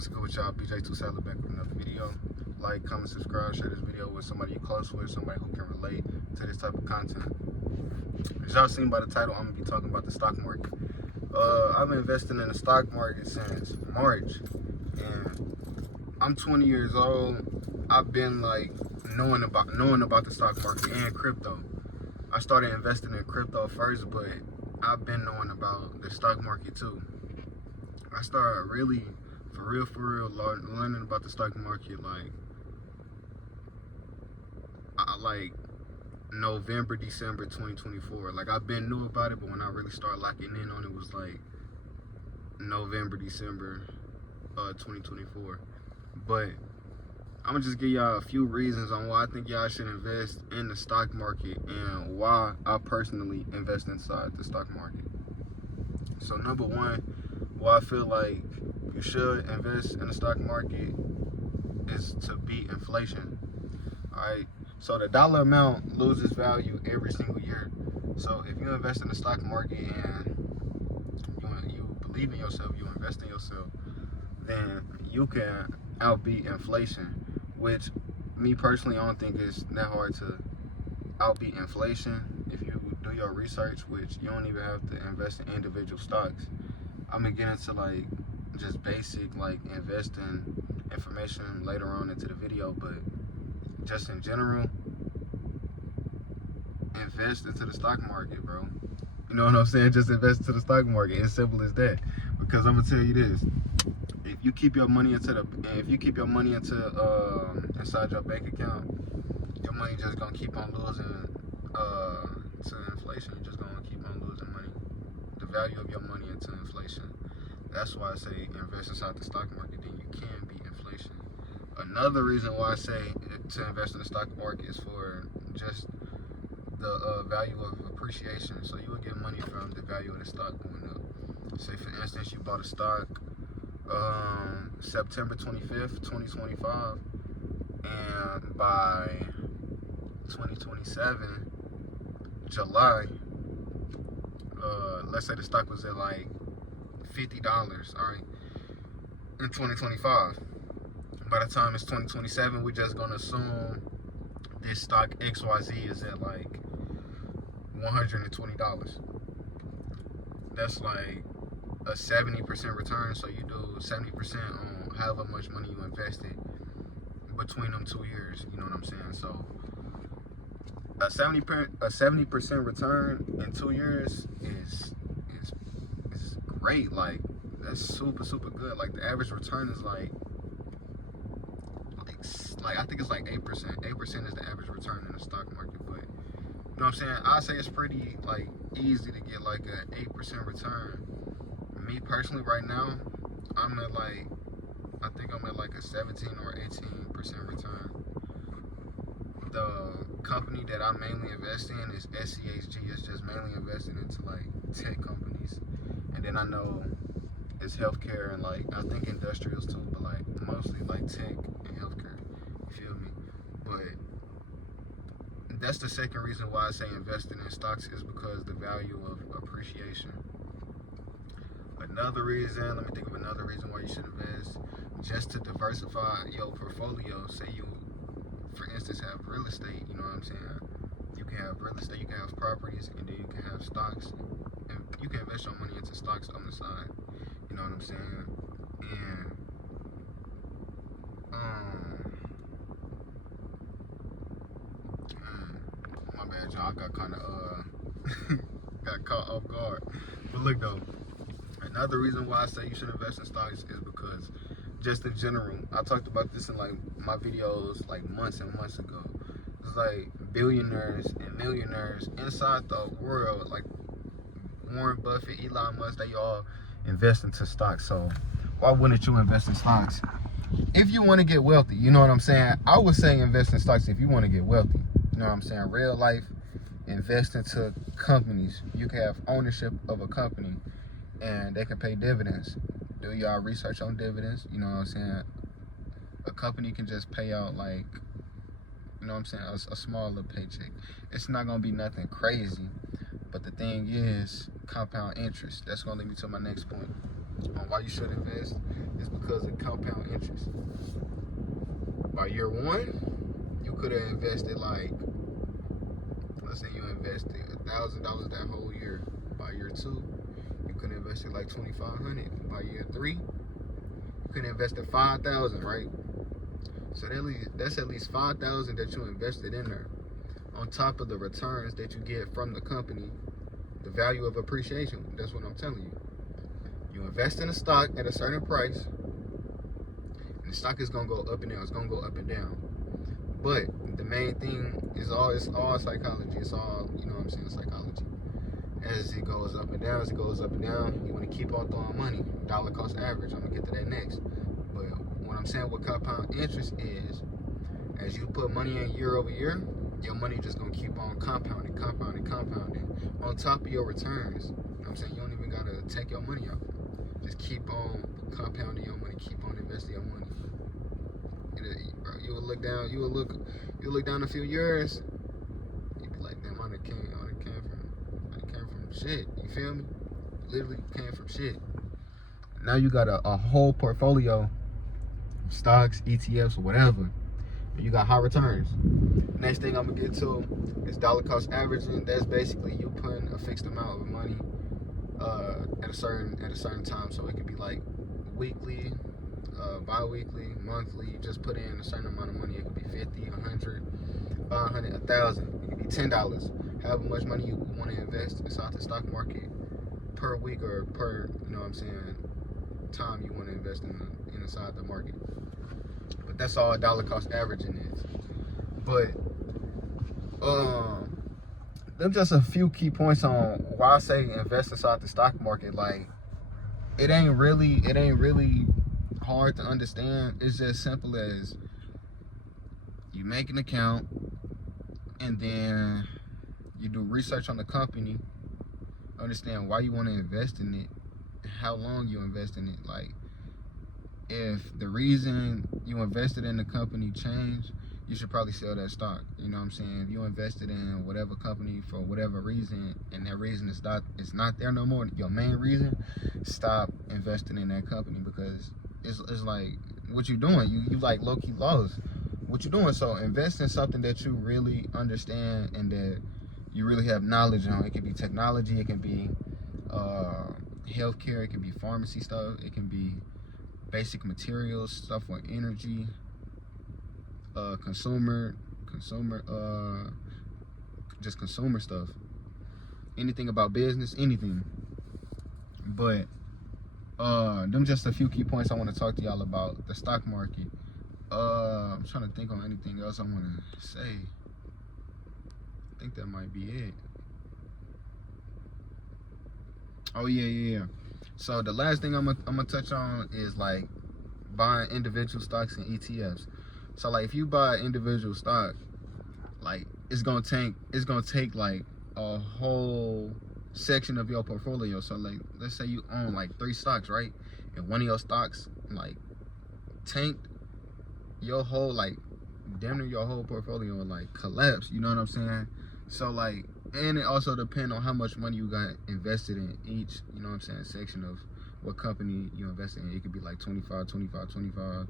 What's good with y'all? BJ2Salad back with another video. Like, comment, subscribe, share this video with somebody you're close with, somebody who can relate to this type of content. As y'all seen by the title, I'm gonna be talking about the stock market. I've been investing in the stock market since March, and I'm 20 years old. I've been like knowing about the stock market and crypto. I started investing in crypto first, but I've been knowing about the stock market too. I started really, for real, learning about the stock market like November, December 2024. Like, I've been new about it, but when I really started locking in on it was like November, December 2024. But I'm gonna just give y'all a few reasons on why I think y'all should invest in the stock market and why I personally invest inside the stock market. So number one, why I feel like you should invest in the stock market is to beat inflation. Alright, so the dollar amount loses value every single year. So if you invest in the stock market and you believe in yourself, you invest in yourself, then you can outbeat inflation, which me personally, I don't think is that hard to outbeat inflation if you do your research, which you don't even have to invest in individual stocks. I'm gonna get into like just basic like investing information later on into the video, but just in general, invest into the stock market, bro. You know what I'm saying? Just invest into the stock market. It's simple as that. Because I'm gonna tell you this: if you keep your money inside your bank account, your money just gonna keep on losing to inflation. You're just gonna keep on losing money, the value of your money into inflation. That's why I say invest inside the stock market, then you can beat inflation. Another reason why I say to invest in the stock market is for just the value of appreciation. So you will get money from the value of the stock going up. Say for instance, you bought a stock September 25th, 2025, and by 2027, July, let's say the stock was at like $50, all right, in 2025. By the time it's 2027, we're just gonna assume this stock XYZ is at like $120. That's like a 70% return. So you do 70% on however much money you invested between them 2 years. You know what I'm saying? So a 70% return in 2 years is great. Like, that's super good. Like, the average return is like I think it's like 8%. 8% is the average return in the stock market. But you know what I'm saying? I say it's pretty like easy to get like an 8% return. Me personally, right now, I think I'm at like a 17 or 18% return. The company that I mainly invest in is SCHG. It's just mainly invested into like tech companies, and then I know it's healthcare and like I think industrials too, but like mostly like tech and healthcare. You feel me? But that's the second reason why I say investing in stocks is because the value of appreciation. Another reason, let me think of another reason why you should invest, just to diversify your portfolio. Say you, for instance, have real estate, you know what I'm saying? You can have real estate, you can have properties, and then you can have stocks. And you can invest your money into stocks on the side. You know what I'm saying? And my bad, y'all. I got kind of got caught off guard. But look though, another reason why I say you should invest in stocks is because just in general, I talked about this in like my videos like months and months ago. It's like billionaires and millionaires inside the world, like Warren Buffett, Elon Musk, they all invest into stocks. So why wouldn't you invest in stocks if you want to get wealthy? You know what I'm saying? I would say invest in stocks if you want to get wealthy. You know what I'm saying? Real life, invest into companies. You can have ownership of a company and they can pay dividends. Do y'all research on dividends? You know what I'm saying? A company can just pay out like, you know what I'm saying, a small little paycheck. It's not gonna be nothing crazy, but the thing is compound interest. That's gonna lead me to my next point on why you should invest is because of compound interest. By year one, you could have invested like, let's say you invested $1,000 that whole year. By year two, you could have invested like $2,500. By year three, you could have invested $5,000, right? So that's at least $5,000 that you invested in there, on top of the returns that you get from the company, the value of appreciation. That's what I'm telling you. You invest in a stock at a certain price, and the stock is gonna go up and down. It's gonna go up and down. But the main thing is it's all psychology. It's all, you know what I'm saying, psychology. As it goes up and down, you want to keep on throwing money. Dollar cost average. I'm gonna get to that next. But what I'm saying with compound interest is, as you put money in year over year, your money just gonna keep on compounding on top of your returns. You know what I'm saying? You don't even gotta take your money out. Just keep on compounding your money, keep on investing your money. You will look down a few years, you'd be like, damn, I done came from shit. You feel me? Literally came from shit. Now you got a whole portfolio of stocks, ETFs, or whatever. And you got high returns. Next thing I'm gonna get to is dollar cost averaging. That's basically you putting a fixed amount of money at a certain time. So it could be like weekly, bi-weekly, monthly. You just put in a certain amount of money. It could be 50, 100, 500, 1,000. It could be $10. However much money you want to invest inside the stock market per week or per, you know what I'm saying, time you want to invest inside the market. But that's all dollar cost averaging is. But them just a few key points on why I say invest inside the stock market. Like, it ain't really hard to understand. It's just simple as you make an account, and then you do research on the company, understand why you want to invest in it, how long you invest in it. Like, if the reason you invested in the company changed, you should probably sell that stock. You know what I'm saying? If you invested in whatever company for whatever reason, and that reason is not there no more, your main reason, stop investing in that company, because it's like, what you doing? You like low-key lost. What you doing? So invest in something that you really understand and that you really have knowledge on. It could be technology, it can be healthcare, it can be pharmacy stuff, it can be basic materials, stuff for energy, consumer, just consumer stuff. Anything about business, anything. But them just a few key points I want to talk to y'all about the stock market. I'm trying to think on anything else I want to say. I think that might be it. Oh yeah. So the last thing I'm gonna touch on is like buying individual stocks and ETFs. So like, if you buy individual stock, like it's gonna take like a whole section of your portfolio. So like, let's say you own like 3 stocks, right? And one of your stocks like tanked, your whole, like, damn near your whole portfolio will like collapse. You know what I'm saying? So like, and it also depends on how much money you got invested in each, you know what I'm saying, section of what company you invest in. It could be like 25, 25, 25.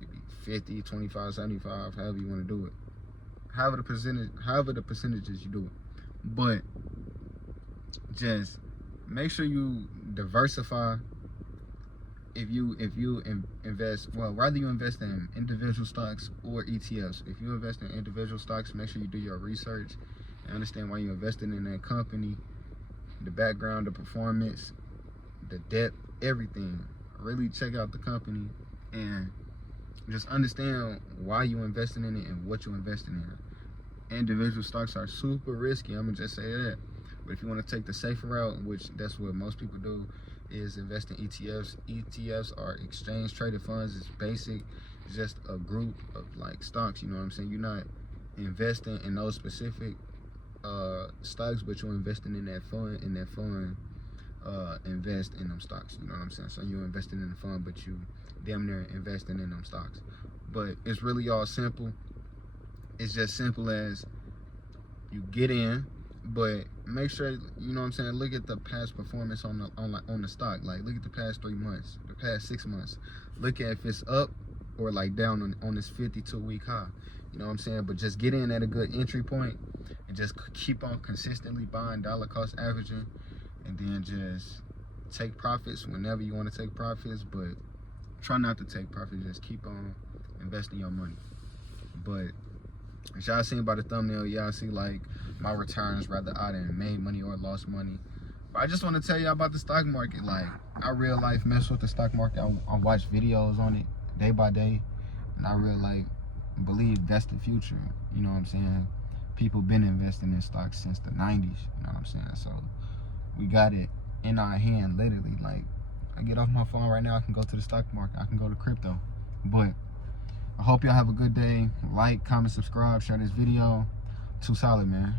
It could be 50, 25, 75, however you want to do it. However the percentages you do it. But just make sure you diversify. If you invest, well, rather you invest in individual stocks or ETFs. If you invest in individual stocks, make sure you do your research and understand why you're investing in that company, the background, the performance, the depth, everything. Really check out the company and just understand why you're investing in it and what you're investing in. Individual stocks are super risky. I'm gonna just say that. But if you want to take the safer route, which that's what most people do, is invest in ETFs. ETFs are exchange traded funds. It's basic. It's just a group of like stocks. You know what I'm saying? You're not investing in those specific stocks, but you're investing in that fund. And that fund invest in them stocks. You know what I'm saying? So you're investing in the fund, but you damn near investing in them stocks. But it's really all simple. It's just simple as you get in, but make sure, you know what I'm saying, look at the past performance on the stock. Like, look at the past 3 months, the past 6 months. Look at if it's up or like down on this 52-week high. You know what I'm saying? But just get in at a good entry point and just keep on consistently buying, dollar cost averaging, and then just take profits whenever you want to take profits, but try not to take profits. Just keep on investing your money. But as y'all seen by the thumbnail, y'all see like my returns, rather I done made money or lost money. But I just want to tell y'all about the stock market. Like, I real life mess with the stock market. I watch videos on it day by day, and I real like believe that's the future. You know what I'm saying? People been investing in stocks since the 90s. You know what I'm saying? So we got it in our hand, literally. Like, I get off my phone right now, I can go to the stock market, I can go to crypto. But I hope y'all have a good day. Like, comment, subscribe, share this video. Too solid, man.